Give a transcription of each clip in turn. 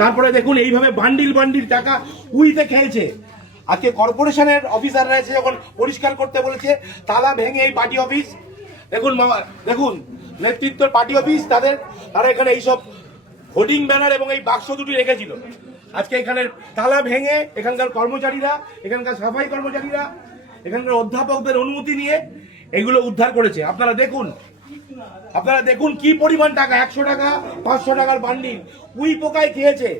তারপরে দেখুন এইভাবে বান্ডিল বান্ডিল টাকা উইতে খেলছে। আজকে কর্পোরেশনের অফিসাররা এসে যখন পরিষ্কার করতে বলেছে, তালা ভেঙে এই পার্টি অফিস, দেখুন দেখুন নেতৃত্বের পার্টি অফিস, তারা এখানে এইসব হোর্ডিং ব্যানার এবং এই বাক্স দুটি রেখেছিল। আজকে এখানে তালা ভেঙে এখানকার কর্মচারীরা, এখানকার সাফাই কর্মচারীরা, এখানকার অধ্যাপকদের অনুমতি নিয়ে এগুলো উদ্ধার করেছে। আপনারা দেখুন কি পরিমাণ টাকা, 100 টাকা 500 টাকার বান্ডিল উই পোকায় খেয়েছে।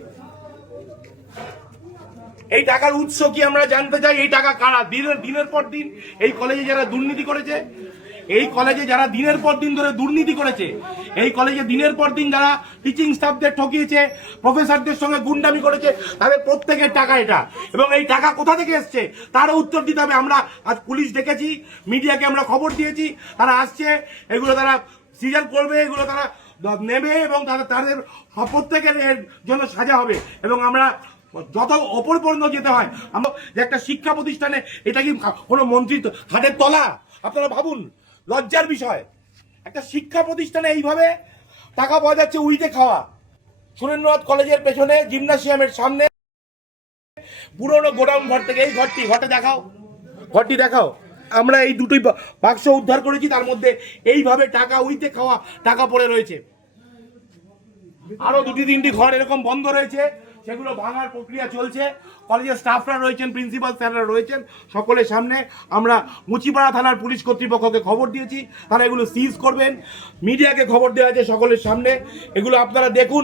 এই টাকার উৎস কি আমরা জানতে চাই। এই টাকা কারা? দিনের পর দিন এই কলেজে যারা দুর্নীতি করেছে, এই কলেজে যারা দিনের পর দিন ধরে দুর্নীতি করেছে, এই কলেজে দিনের পর দিন যারা টিচিং স্টাফদের ঠকিয়েছে, প্রফেসরদের সঙ্গে গুন্ডামি করেছে, তাদের প্রত্যেকের টাকা এটা। এবং এই টাকা কোথা থেকে এসছে তারও উত্তর দিতে হবে। আমরা আজ পুলিশ ডেকেছি, মিডিয়াকে আমরা খবর দিয়েছি, তারা আসছে, এগুলো তারা সিজার করবে, এগুলো তারা নেবে এবং তাদের প্রত্যেকের এর জন্য সাজা হবে। এবং আমরা যত ওপর পর্যন্ত যেতে হয়, আমরা যে একটা শিক্ষা প্রতিষ্ঠানে, এটা কি কোনো মন্ত্রী হাতের তলা? আপনারা ভাবুন, লজ্জার বিষয়। একটা শিক্ষা প্রতিষ্ঠানে এইভাবে টাকা পাওয়া যাচ্ছে উইতে খাওয়া। সুরেন্দ্রনাথ কলেজের পেছনে জিমনাসিয়ামের সামনে পুরনো গোডাউন ঘর থেকে, এই ঘরটি দেখাও। আমরা এই দুটোই বাক্স উদ্ধার করেছি, তার মধ্যে এইভাবে টাকা উইতে খাওয়া টাকা পড়ে রয়েছে। আরো 2-3টি ঘর এরকম বন্ধ রয়েছে, সেগুলো ভাঙার প্রক্রিয়া চলছে। কলেজের স্টাফরা রয়েছেন, প্রিন্সিপাল স্যাররা রয়েছেন, সকলের সামনে আমরা মুচিপাড়া থানার পুলিশ কর্তৃপক্ষকে খবর দিয়েছি, তারা এগুলো সিজ করবেন। মিডিয়াকে খবর দেওয়া হয়েছে সকলের সামনে। এগুলো আপনারা দেখুন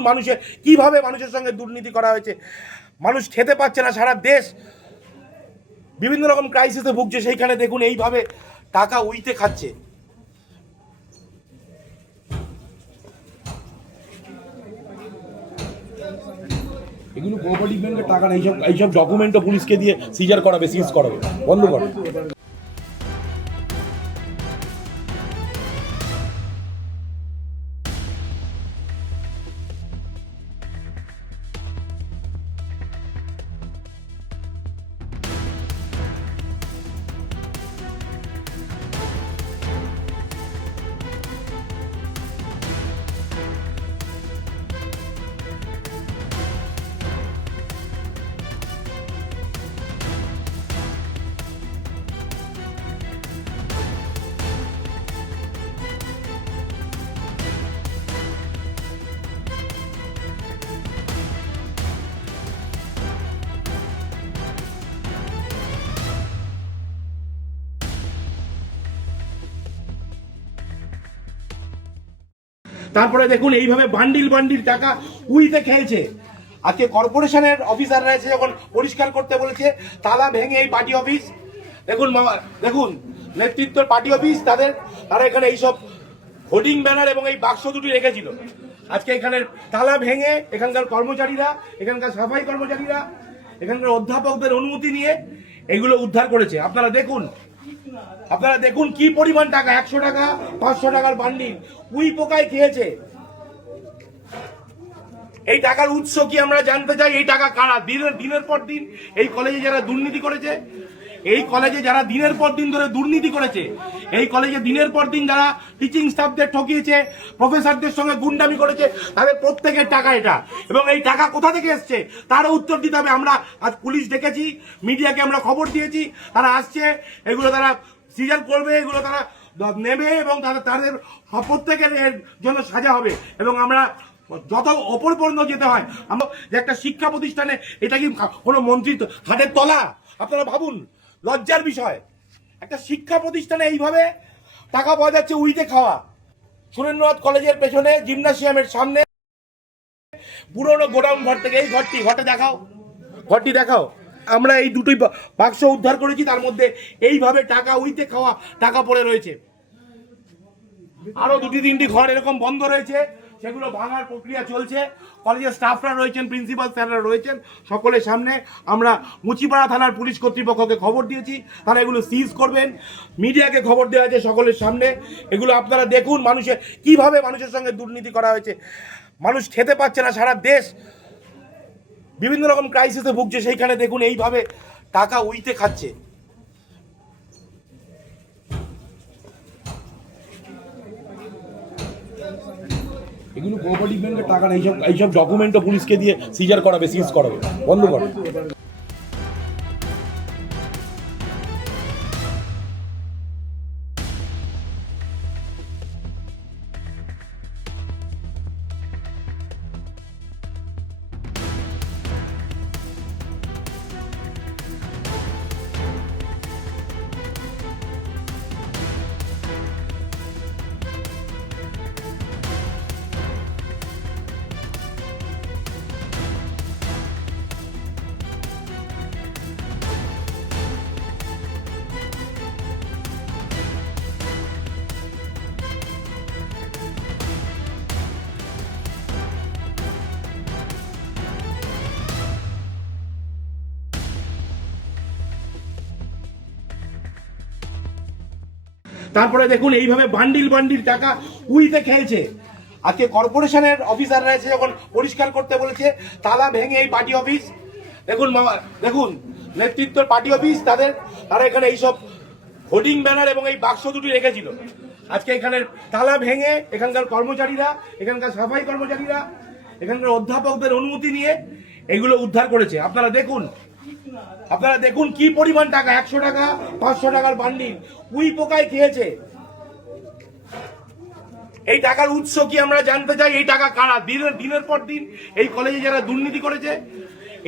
কিভাবে মানুষের সঙ্গে দুর্নীতি করা হয়েছে। মানুষ খেতে পাচ্ছে না, সারা দেশ বিভিন্ন রকম ক্রাইসিসে ভুগছে, সেইখানে দেখুন এইভাবে টাকা উইতে খাচ্ছে। এগুলো কোঅপারেটিভ ব্যাংকের টাকা না, এইসব ডকুমেন্টও পুলিশকে দিয়ে সিজার করাবে, সিজ করাবে, বন্ধ করবে। তারপরে দেখুন এইভাবে বান্ডিল বান্ডিল টাকা উইতে খেলছে। আজকে কর্পোরেশনের অফিসাররা এসে যখন পরিষ্কার করতে বলেছে, তালা ভেঙে এই পার্টি অফিস, দেখুন নেতৃত্বের পার্টি অফিস, তারা এখানে এইসব হোর্ডিং ব্যানার এবং এই বাক্স দুটি রেখেছিল। আজকে এখানে তালা ভেঙে এখানকার কর্মচারীরা, এখানকার সাফাই কর্মচারীরা, এখানকার অধ্যাপকদের অনুমতি নিয়ে এগুলো উদ্ধার করেছে। আপনারা দেখুন কি পরিমাণ টাকা, 100 টাকা 500 টাকার বান্ডিল উই পোকায় খেয়েছে। এই টাকার উৎস কি আমরা জানতে চাই। এই টাকা কারা? দিনের পর দিন এই কলেজে যারা দুর্নীতি করেছে, এই কলেজে যারা দিনের পর দিন ধরে দুর্নীতি করেছে, এই কলেজে দিনের পর দিন যারা টিচিং স্টাফদের ঠকিয়েছে, প্রফেসরদের সঙ্গে গুন্ডামি করেছে, তাদের প্রত্যেকের টাকা এটা। এবং এই টাকা কোথা থেকে এসছে তারও উত্তর দিতে হবে। আমরা আজ পুলিশ ডেকেছি, মিডিয়াকে আমরা খবর দিয়েছি, তারা আসছে, এগুলো তারা সিজার করবে, এগুলো তারা নেবে এবং তাদের প্রত্যেকের এর জন্য সাজা হবে। এবং আমরা যত ওপর পর্যন্ত যেতে হয়, আমরা যে একটা শিক্ষা প্রতিষ্ঠানে, এটা কি কোনো মন্ত্রী হাতের তলা? আপনারা ভাবুন, লজ্জার বিষয়। একটা শিক্ষা প্রতিষ্ঠানে এইভাবে টাকা পাওয়া যাচ্ছে উইতে খাওয়া। সুরেন্দ্রনাথ কলেজের পেছনে জিমনাসিয়ামের সামনে পুরনো গোডাউন ঘর থেকে, এই ঘরটি দেখাও। আমরা এই দুটোই বাক্স উদ্ধার করেছি, তার মধ্যে এইভাবে টাকা উইতে খাওয়া টাকা পড়ে রয়েছে। আরো 2-3টি ঘর এরকম বন্ধ রয়েছে, সেগুলো ভাঙার প্রক্রিয়া চলছে। কলেজের স্টাফরা রয়েছেন, প্রিন্সিপাল স্যাররা রয়েছেন, সকলের সামনে আমরা মুচিপাড়া থানার পুলিশ কর্তৃপক্ষকে খবর দিয়েছি, তারা এগুলো সিজ করবেন। মিডিয়াকে খবর দেওয়া হয়েছে সকলের সামনে। এগুলো আপনারা দেখুন কিভাবে মানুষের সঙ্গে দুর্নীতি করা হয়েছে। মানুষ খেতে পাচ্ছে না, সারা দেশ বিভিন্ন রকম ক্রাইসিসে ভুগছে, সেইখানে দেখুন এইভাবে টাকা উইতে খাচ্ছে। এগুলো কোঅপারেটিভ ব্যাংকের টাকা না, এইসব ডকুমেন্টও পুলিশকে দিয়ে সিজার করাবে, সিজ করাবে, বন্ধ করো। তারপরে দেখুন এইভাবে বান্ডিল বান্ডিল টাকা উইতে খেলছে। আজকে কর্পোরেশনের অফিসাররা এসে যখন পরিষ্কার করতে বলেছে, তালা ভেঙে এই পার্টি অফিস, দেখুন দেখুন নেতৃত্বের পার্টি অফিস, তারা এখানে এইসব হোর্ডিং ব্যানার এবং এই বাক্স দুটি রেখেছিল। আজকে এখানে তালা ভেঙে এখানকার কর্মচারীরা, এখানকার সাফাই কর্মচারীরা, এখানকার অধ্যাপকদের অনুমতি নিয়ে এগুলো উদ্ধার করেছে। আপনারা দেখুন কি পরিমাণ টাকা, 100 টাকা 500 টাকার বান্ডিল উই পোকায় খেয়েছে। এই টাকার উৎস কি আমরা জানতে চাই। এই টাকা কারা? দিনের পর দিন এই কলেজে যারা দুর্নীতি করেছে,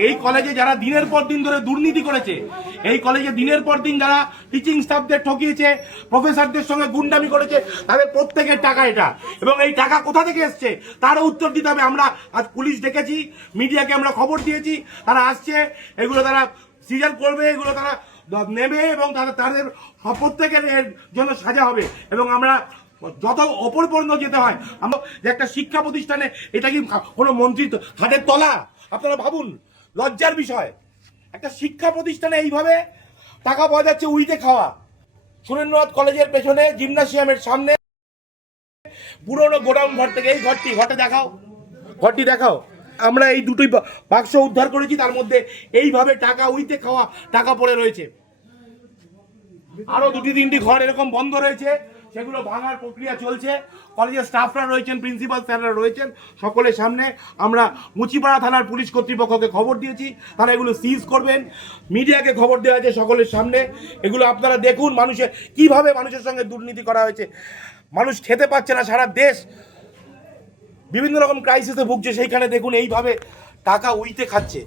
এই কলেজে যারা দিনের পর দিন ধরে দুর্নীতি করেছে, এই কলেজে দিনের পর দিন যারা টিচিং স্টাফদের ঠকিয়েছে, প্রফেসরদের সঙ্গে গুন্ডামি করেছে, তাদের প্রত্যেকের টাকা এটা। এবং এই টাকা কোথা থেকে এসছে তারও উত্তর দিতে হবে। আমরা আজ পুলিশ ডেকেছি, মিডিয়াকে আমরা খবর দিয়েছি, তারা আসছে, এগুলো তারা সিজন করবে, এগুলো তারা নেবে এবং তাদের প্রত্যেকের এর জন্য সাজা হবে। এবং আমরা যত ওপর পর্যন্ত যেতে হয়, আমরা যে একটা শিক্ষা প্রতিষ্ঠানে, এটা কি কোনো মন্ত্রী হাতের তলা? আপনারা ভাবুন, লজ্জার বিষয়। একটা শিক্ষা প্রতিষ্ঠানে এইভাবে টাকা পাওয়া যাচ্ছে উইতে খাওয়া। সুরেন্দ্রনাথ কলেজের পেছনে জিমনাসিয়ামের সামনে পুরনো গোডাউন ঘর থেকে, এই ঘরটি দেখাও। আমরা এই দুটোই বাক্স উদ্ধার করেছি, তার মধ্যে এইভাবে টাকা উইতে খাওয়া টাকা পড়ে রয়েছে। আরো 2-3টি ঘর এরকম বন্ধ রয়েছে, সেগুলো ভাঙার প্রক্রিয়া চলছে। কলেজের স্টাফরা রয়েছেন, প্রিন্সিপাল স্যাররা রয়েছেন, সকলের সামনে আমরা মুচিপাড়া থানার পুলিশ কর্তৃপক্ষকে খবর দিয়েছি, তারা এগুলো সিজ করবেন। মিডিয়াকে খবর দেওয়া হয়েছে সকলের সামনে। এগুলো আপনারা দেখুন কিভাবে মানুষের সঙ্গে দুর্নীতি করা হয়েছে। মানুষ খেতে পাচ্ছে না, সারা দেশ বিভিন্ন রকম ক্রাইসিসে ভুগছে, সেইখানে দেখুন এইভাবে টাকা উইতে খাচ্ছে।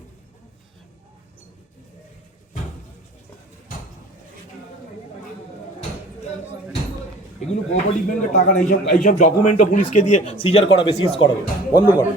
এগুলো কোঅপারেটিভ ব্যাংকের টাকা না, এইসব ডকুমেন্টও পুলিশকে দিয়ে সিজার করাবে, সিজ করাবে, বন্ধ করো।